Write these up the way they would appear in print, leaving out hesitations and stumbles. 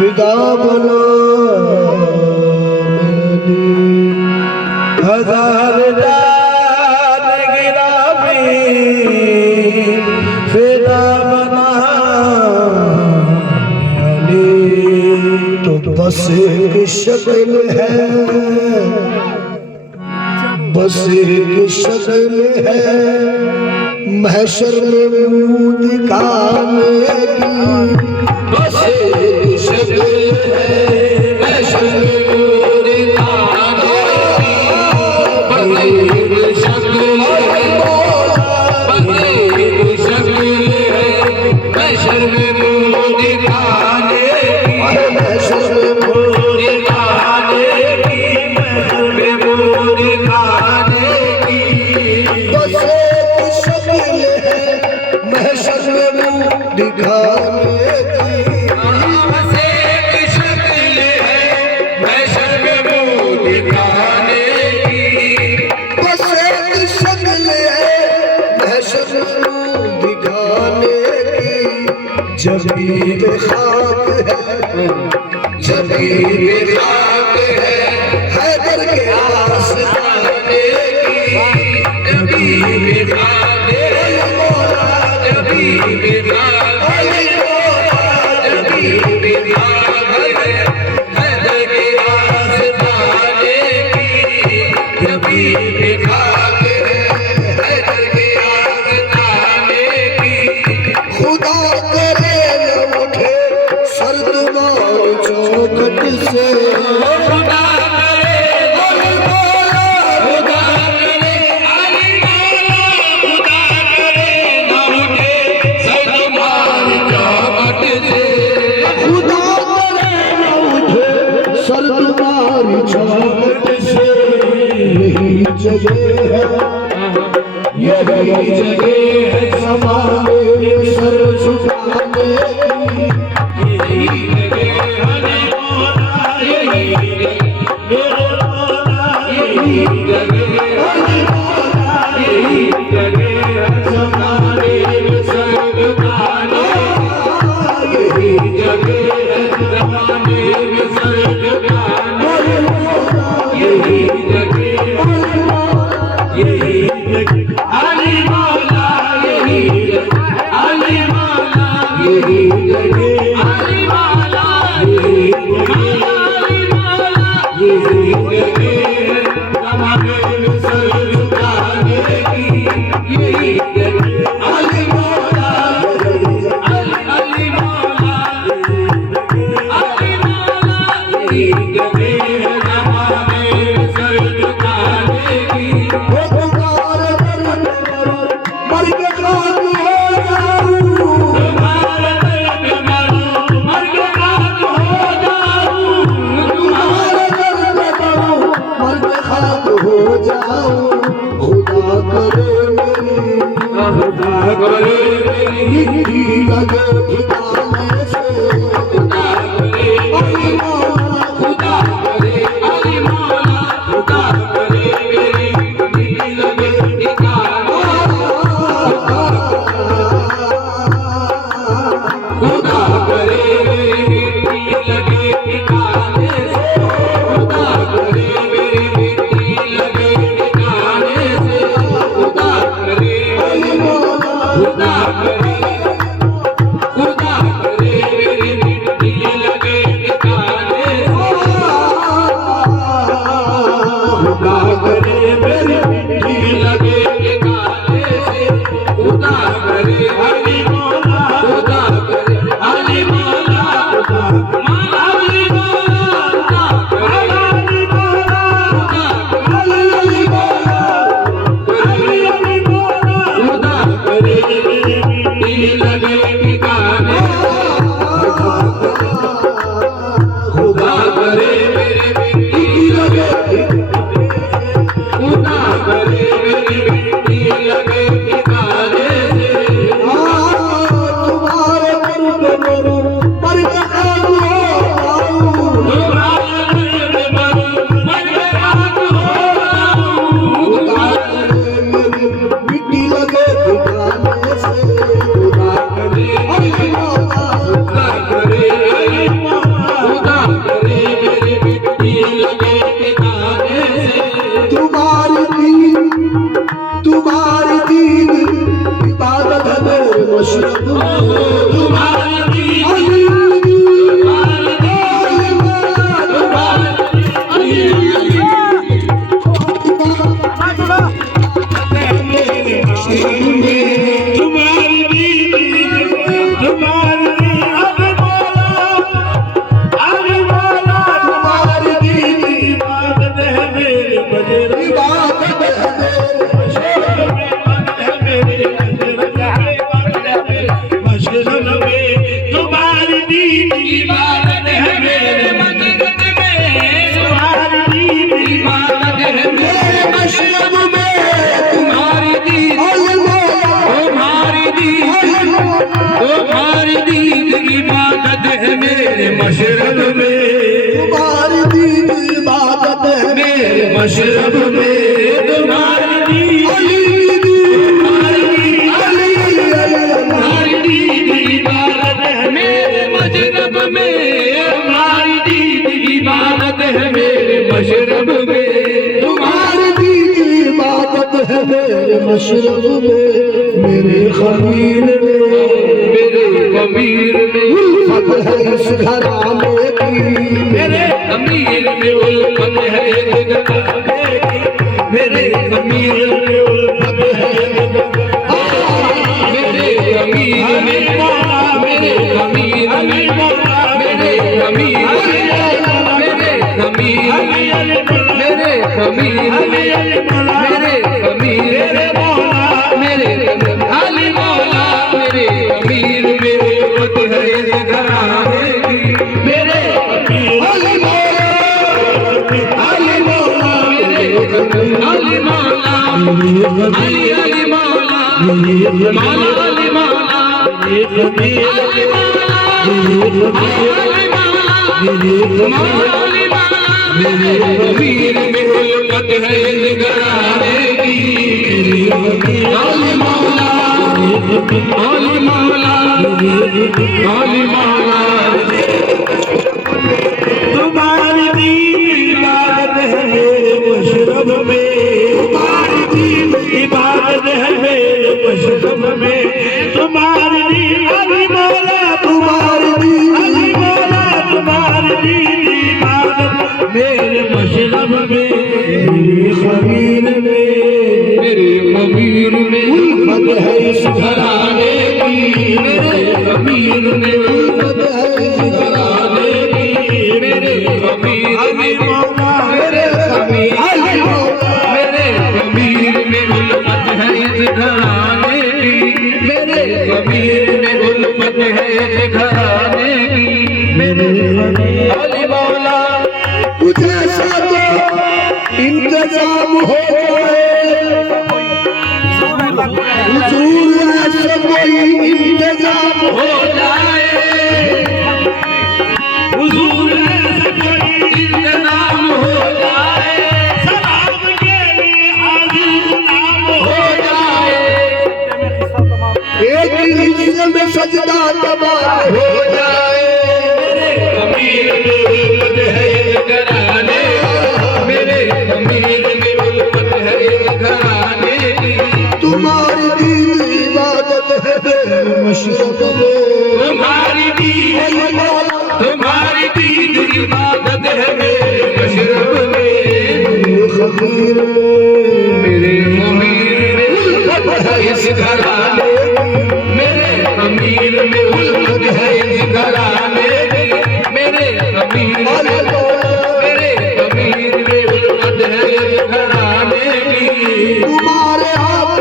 फिदा बोलो हजार जान गिरामी फिदा बना तो बस एक शक्ल है, बस एक शक्ल है महशर में मुंह दिखाने की, बस एक शक्ल है महशर में मुंह दिखाने की, बस एक शक्ल है, बस एक शक्ल है महशर में मुंह दिखाने की, महशर में मुंह दिखाने की, महशर में मुंह दिखाने की, बस एक शक्ल है महशर में मुंह दिखाने की, बस एक शक्ल है महशर में मुंह दिखाने की, बस एक शक्ल है महशर में मुंह दिखाने की, जबीब खाक है, जबीब खाक है हैदर के आस्ताने की, जबीब खाक है मौला, जबीब खाक है मौला, जबीब खाक है हैदर के आस्ताने की, जबीब खाक है हैदर के आस्ताने की, खुदा करे न उठे सर तुम्हार चौखट से, खुदा करे अली मौला, खुदा करे अली मौला, खुदा करे न उठे सर तुम्हार चौखट से, खुदा करे न उठे सर तुम्हारी चौखट से, यही जगह है, यही जगह है समाने सर झुकाने की, यही जगह है मौला, यही मेरे मौला, यही जगह है मौला, यही जगह है समाने सर झुकाने, यही जगह है समाने सर झुकाने, यही जगह यही अली मौला, यही अली मौला, यही जगह अली मौला, यही अली मौला, यही जगह समाने सर झुकाने की, यही जगह अली मौला, अली मौला, अली मौला, यही जगह समाने सर झुकाने की, मर के खाक हो जाऊं, तुम्हारे दर पे मरूं, मर के खाक हो जाऊं, तुम्हारे दर पे मरूं, मर के खाक हो जाऊं, खुदा करे मेरी, खुदा करे मेरी मिट्टी लगे ठिकाने से, खुदा करे अली मौला, खुदा करे अली मौला, खुदा करे मेरी मिट्टी मशरब में तुम्हारी दीद इबादत है मेरे मशरब में, तुम्हारी दीद इबादत है मेरे मशरब में, तुम्हारी दीद इबादत है मेरे मशरब में, मेरे खमीर में, मेरे कमीर में उल्फत है इस घराने की, मेरे कमीर में उल्फत है इस घराने की, मेरे कमीर में उल्फत है मेरे कमीर में मौला, मेरे कमीर में मौला, मेरे कमीर में मेरे कमीर में मेरे कमीर में मेरे कमीर में मौला, मेरे अली मौला, मेरे कमीर में उल्फत है इस घराने की, मेरे कमीर अली मौला, अली मौला, अली मौला, अली अली मौला, मौला अली मौला, अली मौला, अली मौला, अली मौला, मेरे कमीर में उल्फत है इस घराने की, अली मौला, अली मौला, अली मौला, तुम्हारी दीन इबादत है मेरे मशरब में, तुम्हारी दीन इबादत है मेरे मशरब में, तुम्हारी दीन अली मौला, तुम्हारी दीन अली मौला, तुम्हारी दीन इबादत मेरे मशरब में, मेरे खमीर में, मेरे कमीर में उल्फत है इस घराने की, मेरे कमीर में उल्फत है इस घराने की, मेरे कमीर में मौला, मेरे कमीर अली मौला, मेरे कमीर में उल्फत है इस घराने की, मेरे कमीर में उल्फत है इस घराने की, मेरे अली मौला, तुझे साथ इंतजाम हो जाए, हुजूर ऐसे कोई इंतजाम हो जाए, हुजूर ऐसा कोई इंतजाम हो जाए, सलाम के लिए हाजिर गुलाम हो जाए, एक हिस्से में सजदा तबाह हो जाए, मेरे कमीर में उल्फत है इस घराने, मेरे कमीर में उल्फत है इस घराने की, तुम्हारी दीन इबादत है मेरे मशरब में, तुम्हारी दीद तुम्हारी दीद इबादत है मेरे मशरब में, मेरे खमीर में, मेरे कमीर में उल्फत है इस घराने की, मेरे कमीर में उल्फत है इस घराने की, मेरे कमीर में मेरे कमीर में उल्फत है इस घराने की, तुम्हारे हाथ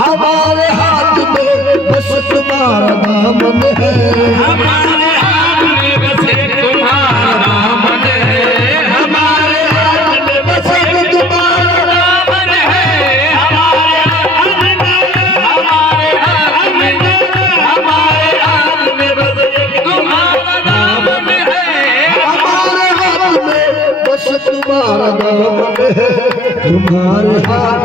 हमारे हाथ में बस तुम्हारा दामन है, हमारे हाथ में बसे तुम्हारा दामन है, हमारे हाथ में बसे तुम्हारा दामन है, हमारे हाथ में बसे तुम्हारा दामन है, हमारे हाथ में बस तुम्हारा दामन है, तुम्हारे हाथ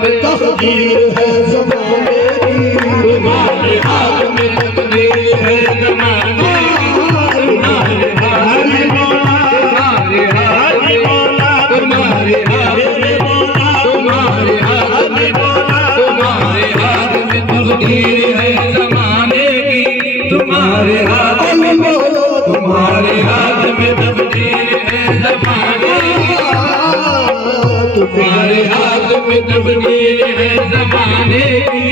में तकदीर है ज़माने की, तुम्हारे हाथ में तकदीर है ज़माने की, तुम्हारे हाथ में तुम्हारे हाथ में तुम्हारे हाथ में तुम्हारे हाथ में तुम्हारे हाथ में तकदीर है ज़माने की, तुम्हारे हाथ में तुम्हारे हाथ में तकदीर है ज़माने की, तुम्हारे हाथ में तकदीर है ज़माने की,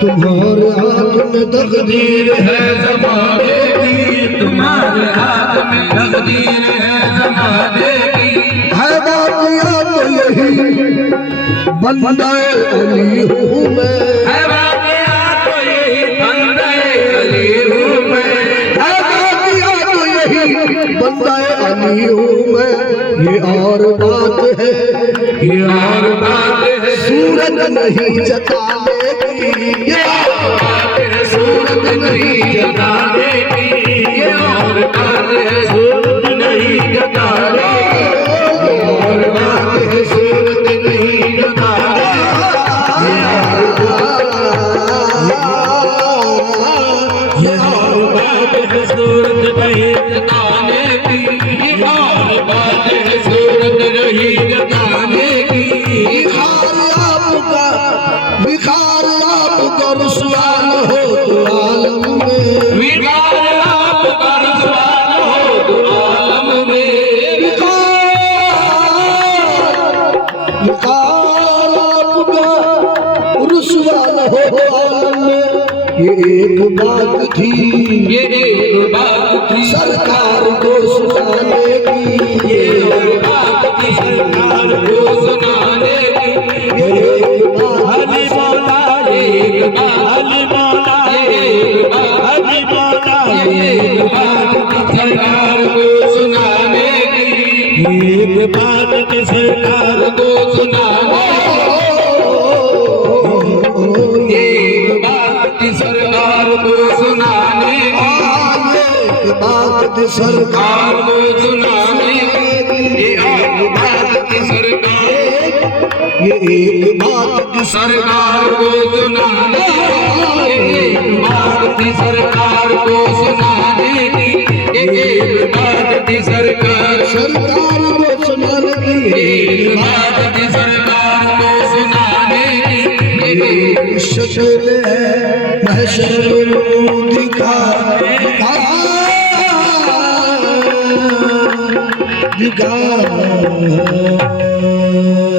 तुम्हारे हाथ में तकदीर है ज़माने की, तुम्हारे हाथ में तकदीर है ज़माने की, है बातिया तो यही बंदाए अली हूँ मैं, है बातिया तो यही बंदाए अली हूँ मैं, है बातिया तो यही बंदाए अली हूँ मैं, ये और बात है, ये और बात है, सूरत नहीं जताने की, ये और बात है, सूरत नहीं जताने की, ये और ये एक बात थी, ये एक बात थी सरकार को सुनाने की, ये एक बात थी सरकार को सुनाने की ये एक बात अली मौला एक बात अली मौला एक बात अली मौला एक बात सरकार को सुनाने की एक बात सरकार को सुनाने एक बात सरकार को सुनाने एक बात सरकार सरकार को सुनाने एक बात सरकार ये एक बात सरकार को सुनाने एक बात सरकार को सुनाने की एक बात सरकार सरकार को सुनाने की, एक बात सरकार को सुनाने की एक शक्ल है महशर में दिखा दिखा